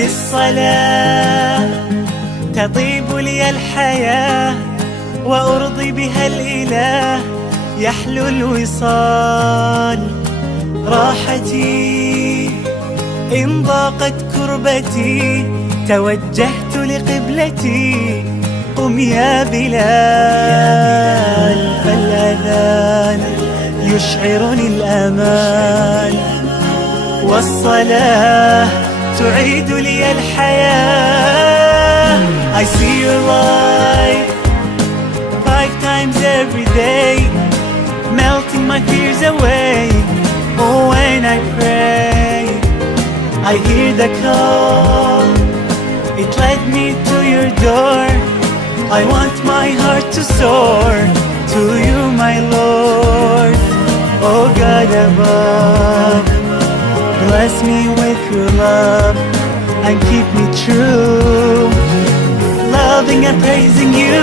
بالصلاة تطيب لي الحياة وأرضي بها الإله، يحلو الوصال راحتي إن ضاقت كربتي، توجهت لقبلتي قم يا بلال، فالأذان يشعرني الأمان والصلاة تعيد لي الحياة. I see your light 5 times every day, melting my fears away. Oh, when I pray, I hear the call, it led me to your door. I want my heart to soar to you, my Lord. Oh God above, bless me with your love and keep me true, loving and praising you.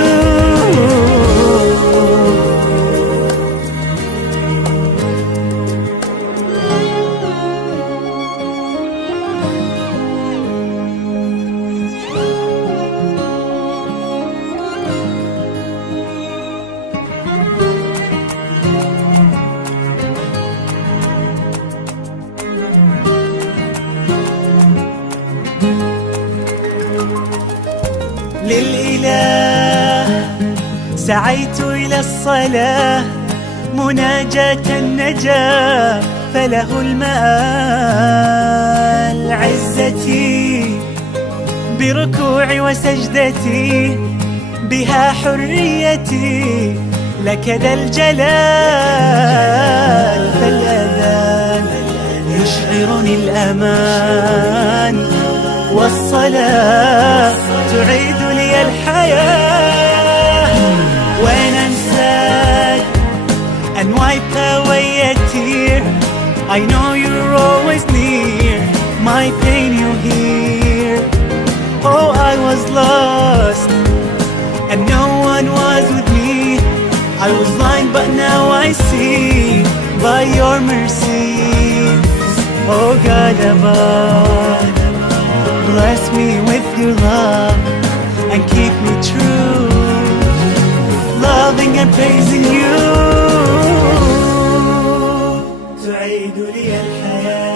للإله سعيت إلى الصلاة مناجاة النجاة، فله المآل. عزتي بركوعي وسجدتي، بها حريتي، لك ذا الجلال. فالأذان يشعرني الأمان والصلاة تعيد لي الحياة. When I'm sad and wipe away a tear, I know you're always near, my pain you hear. Oh, I was lost and no one was with me, I was blind but now I see by your mercy. Oh God above, bless me with your love and keep me true, loving and praising you. تعيد لي الحياة